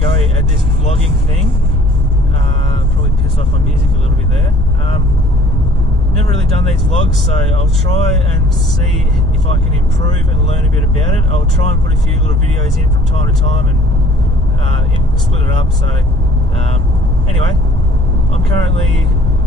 go at this vlogging thing. Probably piss off my music a little bit there. Never really done these vlogs, so I'll try and see if I can improve and learn a bit about it. I'll try and put a few little videos in from time to time and split it up. So anyway, I'm currently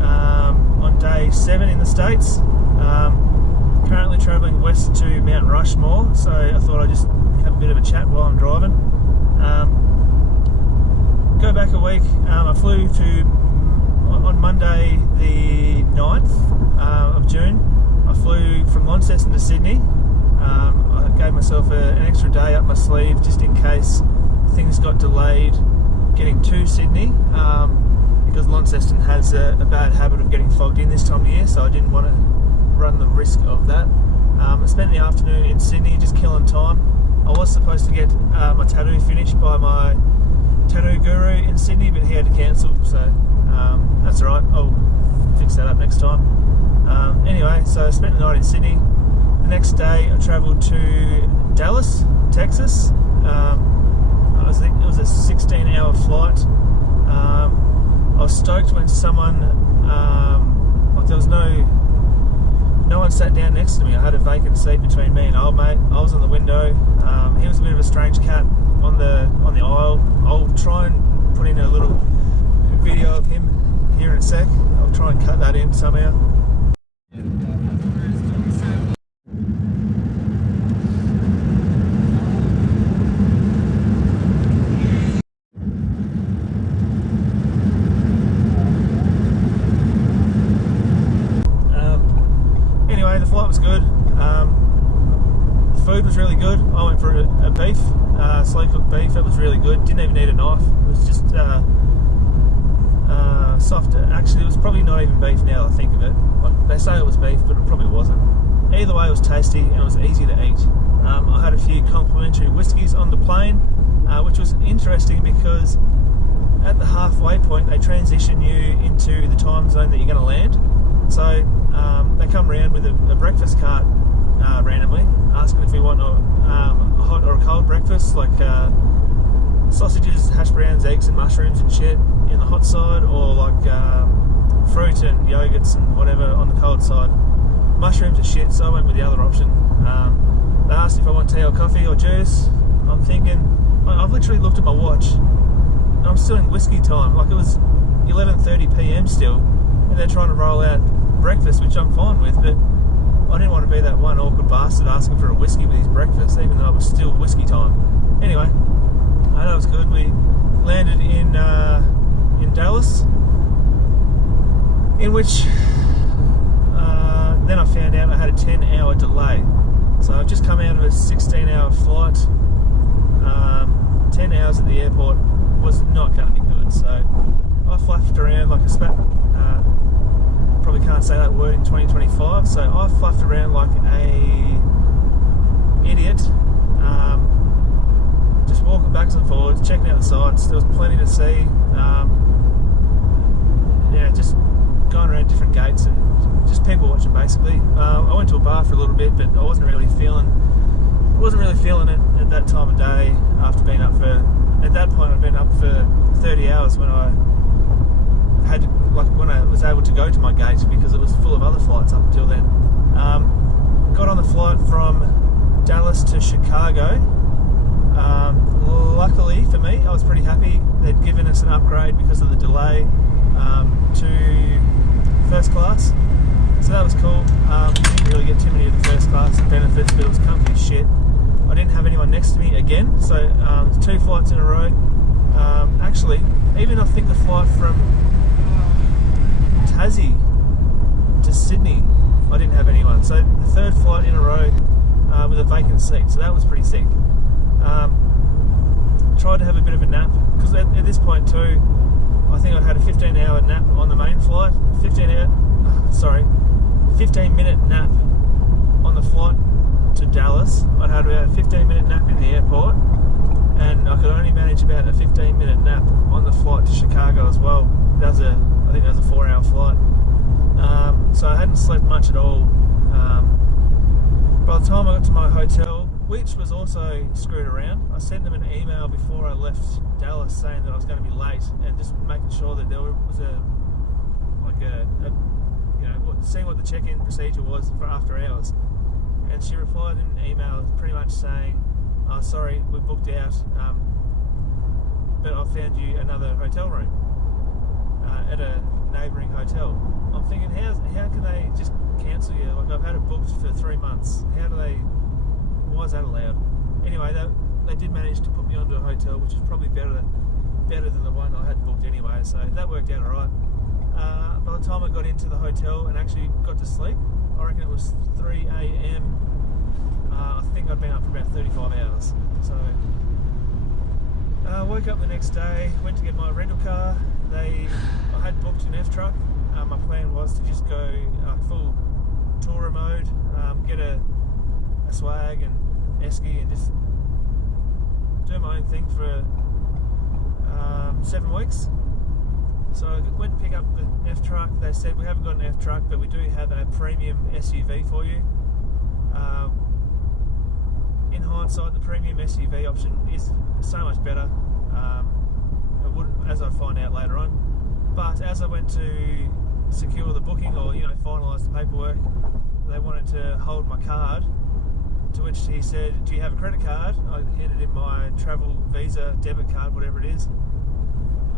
on day 7 in the States. Currently travelling west to Mount Rushmore, so I thought I'd just have a bit of a chat while I'm driving. Go back a week, I flew on Monday the 9th of June. I flew from Launceston to Sydney. I gave myself an extra day up my sleeve just in case things got delayed getting to Sydney, because Launceston has a bad habit of getting fogged in this time of year, so I didn't want to run the risk of that. I spent the afternoon in Sydney just killing time. I was supposed to get my tattoo finished by my tattoo guru in Sydney, but he had to cancel, so that's alright, I'll fix that up next time. Anyway, so I spent the night in Sydney. The next day I travelled to Dallas, Texas. It was a 16-hour flight. I was stoked when someone, there was no one sat down next to me. I had a vacant seat between me and old mate. I was on the window. He was a bit of a strange cat on the aisle. I'll try and put in a little video of him here in a sec. I'll try and cut that in somehow. Anyway, the flight was good. The food was really good. I went for a beef, slow cooked beef. It was really good. Didn't even need a knife. It was just soft. Actually, it was probably not even beef now that I think of it. Like, they say it was beef, but it probably wasn't. Either way, it was tasty and it was easy to eat. I had a few complimentary whiskies on the plane, which was interesting because at the halfway point they transition you into the time zone that you're going to land. So they come around with a breakfast cart randomly, asking if we want a hot or a cold breakfast, like sausages, hash browns, eggs and mushrooms and shit in the hot side, or like fruit and yogurts and whatever on the cold side. Mushrooms are shit, so I went with the other option. They asked if I want tea or coffee or juice. I'm thinking, I've literally looked at my watch and I'm still in whiskey time. Like, it was 11:30 PM still, and they're trying to roll out breakfast, which I'm fine with, but I didn't want to be that one awkward bastard asking for a whiskey with his breakfast, even though it was still whiskey time. Anyway, I know it was good. We landed in Dallas, in which then I found out I had a 10-hour delay. So I've just come out of a 16-hour flight. 10 hours at the airport was not going to be good, so I fluffed around like a spat. Probably can't say that word in 2025, so I fluffed around like a idiot, just walking backwards and forwards, checking out the sights. There was plenty to see. Yeah, just going around different gates and just people watching basically. I went to a bar for a little bit, but I wasn't really feeling it at that time of day. After being up at that point I'd been up for 30 hours when I was able to go to my gate, because it was full of other flights up until then. Got on the flight from Dallas to Chicago. Luckily for me, I was pretty happy. They'd given us an upgrade because of the delay to first class, so that was cool. Didn't really get too many of the first class benefits, but it was comfy as shit. I didn't have anyone next to me again, so 2 flights in a row. Actually, even I think the flight from Tassie to Sydney, I didn't have anyone. So the 3rd flight in a row with a vacant seat, so that was pretty sick. Tried to have a bit of a nap, because at this point too, I think I had a 15-hour nap on the main flight, 15-minute nap on the flight to Dallas. I'd had about a 15-minute nap in the airport, and I could only manage about a 15-minute nap on the flight to Chicago as well. I think that was a 4-hour flight. So I hadn't slept much at all. By the time I got to my hotel, which was also screwed around. I sent them an email before I left Dallas saying that I was going to be late, and just making sure that there was seeing what the check-in procedure was for after hours. And she replied in an email pretty much saying, "Oh, sorry, we booked out, but I found you another hotel room at a neighbouring hotel." I'm thinking, how can they just cancel you? Like, I've had it booked for 3 months. Why is that allowed? Anyway, they did manage to put me onto a hotel, which is probably better than the one I had booked anyway, so that worked out alright. By the time I got into the hotel and actually got to sleep, I reckon it was 3 a.m. I think I'd been up for about 35 hours. So I woke up the next day, went to get my rental car. I had booked an F-Truck. My plan was to just go full tourer mode, get a swag and esky, and just do my own thing for 7 weeks. So I went to pick up the F-Truck. They said, "We haven't got an F-Truck, but we do have a premium SUV for you." In hindsight, the premium SUV option is so much better, as I find out later on. But as I went to secure the booking, or finalise the paperwork, they wanted to hold my card, to which he said, "Do you have a credit card?" I handed him my travel Visa debit card, whatever it is,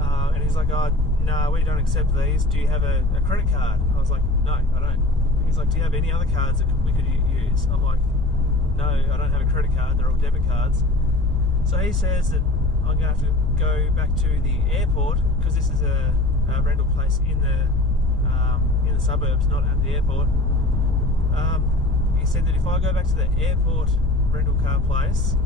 and he's like, "Oh, no, we don't accept these. Do you have a credit card?" I was like, "No, I don't." He's like, "Do you have any other cards that we could use?" I'm like, "No, I don't have a credit card. They're all debit cards." So he says that I'm going to have to go back to the airport, because this is a rental place in the suburbs, not at the airport. He said that if I go back to the airport rental car place,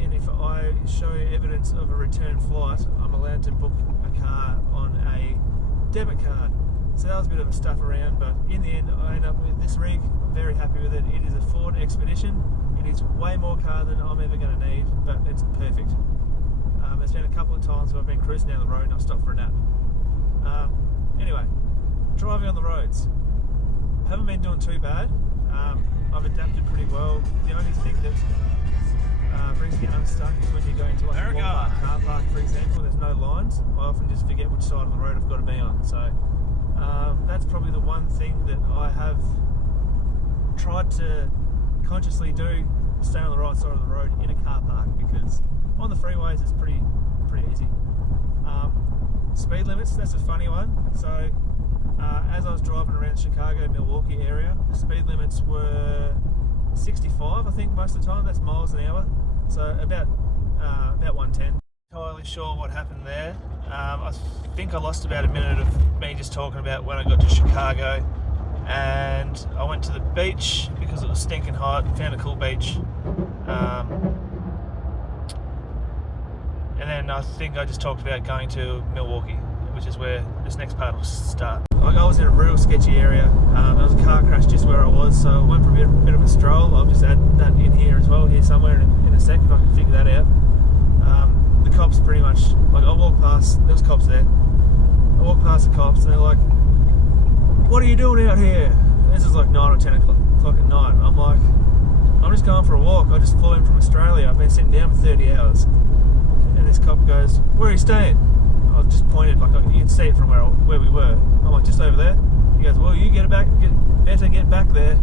and if I show evidence of a return flight, I'm allowed to book a car on a debit card. So that was a bit of a stuff around, but in the end I ended up with this rig. I'm very happy with it. It is a Ford Expedition. It is way more car than I'm ever going to need, but it's perfect. There's been a couple of times where I've been cruising down the road and I've stopped for a nap. Anyway, driving on the roads. Haven't been doing too bad. I've adapted pretty well. The only thing that brings me unstuck is when you go into like a Walmart car park, for example. There's no lines. I often just forget which side of the road I've got to be on. So that's probably the one thing that I have tried to consciously do: stay on the right side of the road in a car park, because on the freeways it's pretty easy. Speed limits, that's a funny one. So as I was driving around the Chicago, Milwaukee area, the speed limits were 65, I think, most of the time. That's miles an hour, so about 110. Entirely sure what happened there. I think I lost about a minute of me just talking about when I got to Chicago, and I went to the beach because it was stinking hot and found a cool beach. And then I think I just talked about going to Milwaukee, which is where this next part will start. I was in a real sketchy area. There was a car crash just where I was, so I went for a bit of a stroll. I'll just add that in here as well, here somewhere in a sec, if I can figure that out. The cops pretty much, like, I walked past, there was cops there. I walked past the cops and they're like, "What are you doing out here?" This is like 9 or 10 o'clock at night. I'm like, "I'm just going for a walk. I just flew in from Australia. I've been sitting down for 30 hours. And this cop goes, "Where are you staying?" I just pointed, like you could see it from where we were. I'm like, "Just over there." He goes, "Well, you get back there."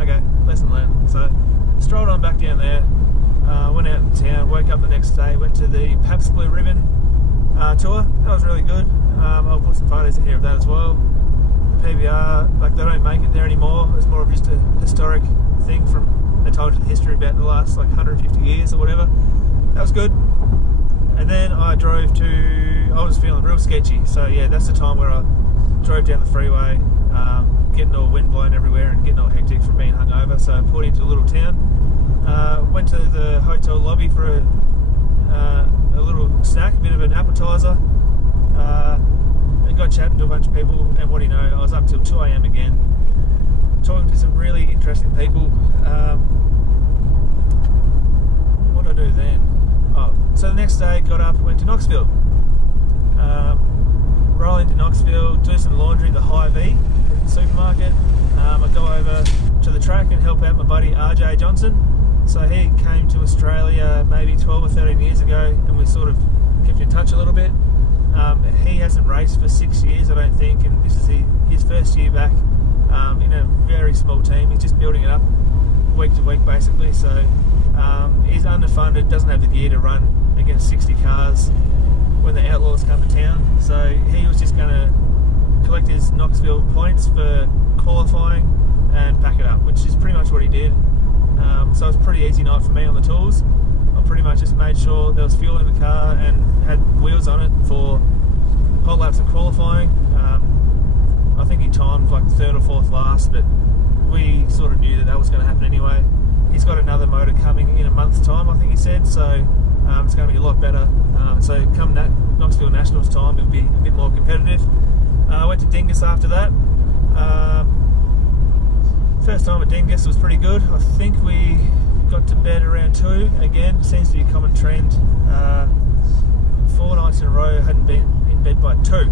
Okay, lesson learned. So strolled on back down there, went out in town, woke up the next day, went to the Pabst Blue Ribbon tour. That was really good. I'll put some photos in here of that as well. The PBR, like, they don't make it there anymore. It's more of just a historic thing they told you the history about the last like 150 years or whatever. That was good. And then I was feeling real sketchy, so yeah, that's the time where I drove down the freeway, getting all wind blown everywhere and getting all hectic from being hungover. So I pulled into a little town, went to the hotel lobby for a little snack, a bit of an appetizer, and got chatting to a bunch of people, and what do you know, I was up till 2 a.m. again, talking to some really interesting people. What did I do then? So the next day, got up, went to Knoxville. Roll into Knoxville, do some laundry at the Hy-Vee supermarket. I go over to the track and help out my buddy RJ Johnson. So he came to Australia maybe 12 or 13 years ago, and we sort of kept in touch a little bit. He hasn't raced for 6 years, I don't think, and this is his first year back in a very small team. He's just building it up week to week, basically. So he's underfunded, doesn't have the gear to run against 60 cars when the Outlaws come to town. So he was just going to collect his Knoxville points for qualifying and pack it up, which is pretty much what he did. So it was a pretty easy night for me on the tools. I pretty much just made sure there was fuel in the car and had wheels on it for hot laps and qualifying. I think he timed like third or fourth last, but we sort of knew that was going to happen anyway. He's got another motor coming in a month's time, I think he said, so it's going to be a lot better. So come that Knoxville Nationals time, it'll be a bit more competitive. I went to Dingus after that. First time at Dingus was pretty good. I think we got to bed around 2. Again, seems to be a common trend. 4 nights in a row, hadn't been in bed by 2.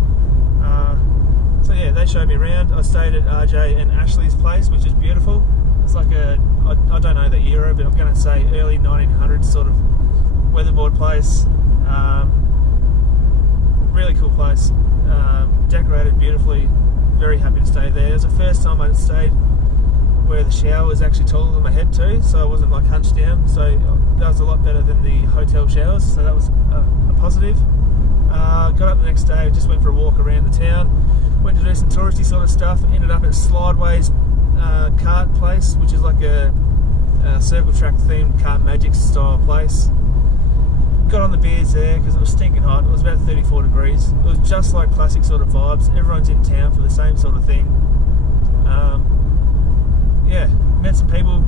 So yeah, they showed me around. I stayed at RJ and Ashley's place, which is beautiful. It's like I don't know the era, but I'm going to say early 1900s sort of weatherboard place. Really cool place. Decorated beautifully. Very happy to stay there. It was the first time I'd stayed where the shower was actually taller than my head too, so I wasn't like hunched down. So that was a lot better than the hotel showers, so that was a positive. Got up the next day, just went for a walk around the town, went to do some touristy sort of stuff, ended up at Slideways kart place, which is like a circle track themed kart magic style place. Got on the beers there because it was stinking hot. It was about 34 degrees. It was just like classic sort of vibes. Everyone's in town for the same sort of thing. Yeah, met some people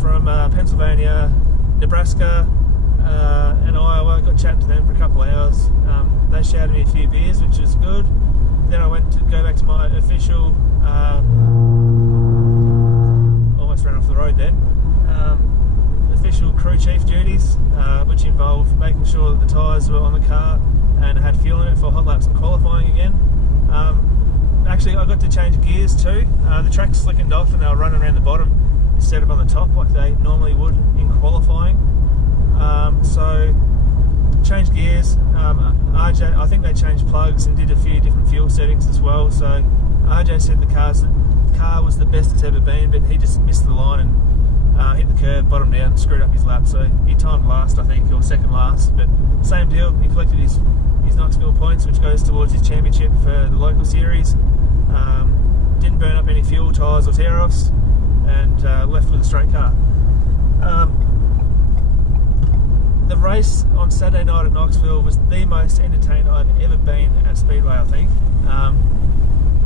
from Pennsylvania, Nebraska, and Iowa. Got chatting to them for a couple of hours. They shouted me a few beers, which was good. Then I went to go back to my official, almost ran off the road then, official crew chief duties, which involved making sure that the tyres were on the car and had fuel in it for hot laps and qualifying again. Actually, I got to change gears too. The track slickened off and they were running around the bottom instead of on the top like they normally would in qualifying. So changed gears. RJ, I think they changed plugs and did a few different fuel settings as well. So RJ said the car was the best it's ever been, but he just missed the line and hit the curb, bottomed out, and screwed up his lap. So he timed last, I think, or second last. But same deal. He collected his Knoxville points, which goes towards his championship for the local series. Didn't burn up any fuel, tyres or tear-offs, and left with a straight car. The race on Saturday night at Knoxville was the most entertained I'd ever been at Speedway, I think.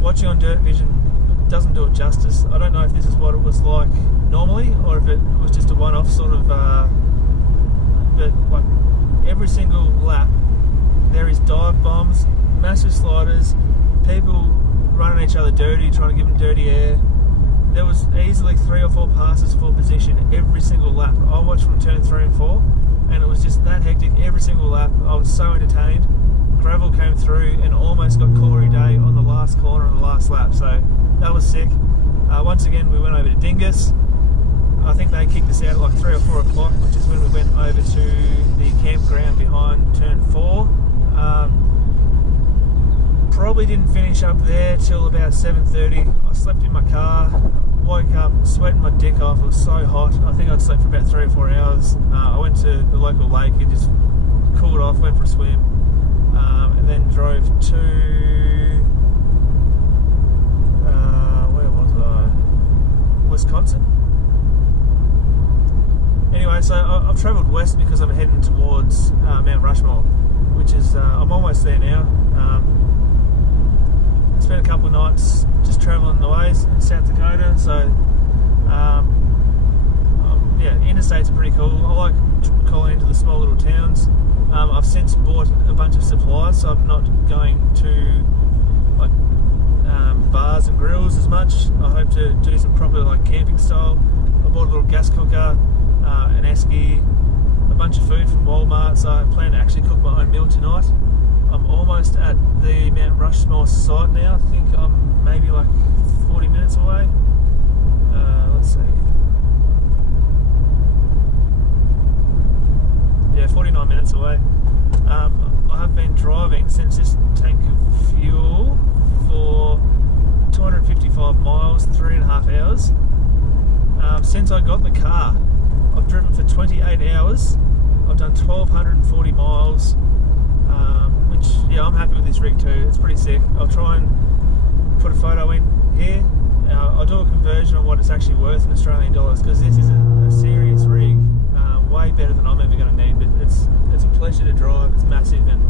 Watching on Dirt Vision doesn't do it justice. I don't know if this is what it was like normally, or if it was just a one-off sort of, but like every single lap there is dive bombs, massive sliders, people running each other dirty, trying to give them dirty air. There was easily 3 or 4 passes for position every single lap. I watched from turn 3 and 4, and it was just that hectic every single lap. I was so entertained. Gravel came through and almost got Corey Day on the last corner on the last lap, so that was sick. Once again, we went over to Dingus. I think they kicked us out at like 3 or 4 o'clock, which is when we went over to the campground behind turn 4. Probably didn't finish up there till about 7:30. I slept in my car, woke up, sweating my dick off. It was so hot. I think I'd slept for about 3 or 4 hours. I went to the local lake and just cooled off, went for a swim, and then drove to where was I? Wisconsin. Anyway, so I've travelled west because I'm heading towards Mount Rushmore, which is I'm almost there now. Spent a couple of nights just travelling the ways in South Dakota, so yeah, interstates are pretty cool. I like calling into the small little towns. I've since bought a bunch of supplies, so I'm not going to like bars and grills as much. I hope to do some proper like camping style. I bought a little gas cooker, an esky, a bunch of food from Walmart, so I plan to actually cook my own meal tonight. I'm almost at the Mount Rushmore site now. I think I'm maybe like 40 minutes away. Let's see. 49 minutes away. I have been driving since this tank of fuel for 255 miles, 3.5 hours. Since I got the car, I've driven for 28 hours. I've done 1,240 miles, which, yeah, I'm happy with this rig too. It's pretty sick. I'll try and put a photo in here. I'll do a conversion of what it's actually worth in Australian dollars, because this is a serious rig, way better than I'm ever going to need. But it's a pleasure to drive. It's massive, and